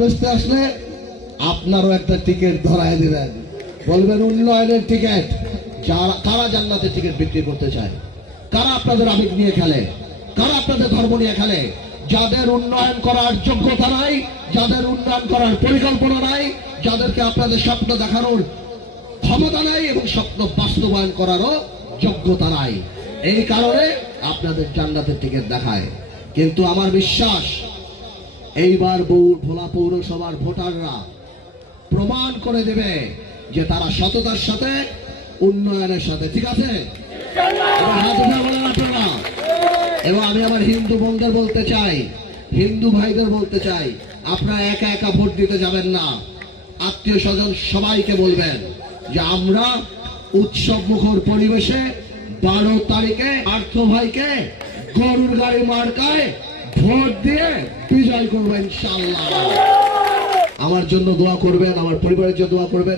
বসতে আসলে আপনারও একটা টিকিট ধরায় দিবেন, বলবেন উন্নয়নের টিকিট। কারা জান্নাতের টিকিট বিক্রি করতে চায়? কারা আপনাদের আবেগ নিয়ে খেলে? কারা আপনাদের ধর্ম নিয়ে খেলে? যাদের উন্নয়ন করার যোগ্যতা নাই, যাদের উন্নয়ন করার পরিকল্পনা নাই, যাদেরকে আপনাদের স্বপ্ন দেখানোর ক্ষমতা নাই এবং স্বপ্ন বাস্তবায়ন করারও যোগ্যতা নাই, এই কারণে আপনাদের জান্নাতের টিকিট দেখায়। কিন্তু আমার বিশ্বাস এইবার ভোলা পৌরসভার ভোটাররা প্রমাণ করে দেবে যে তারা সততার সাথে, উন্নয়নের সাথে, ঠিক আছে? এবং আমি আমার হিন্দু বোনদের বলতে চাই, হিন্দু ভাইদের বলতে চাই, আপনারা একা একা ভোট দিতে যাবেন না। আত্মীয় স্বজন সবাইকে বলবেন যে আমরা উৎসব মুখর পরিবেশে 12 তারিখে পার্থ ভাইকে গরুর গাড়ি মার্কায় ভোট দিয়ে বিজয় করবো ইনশাআল্লাহ। আমার জন্য দোয়া করবেন, আমার পরিবারের জন্য দোয়া করবেন।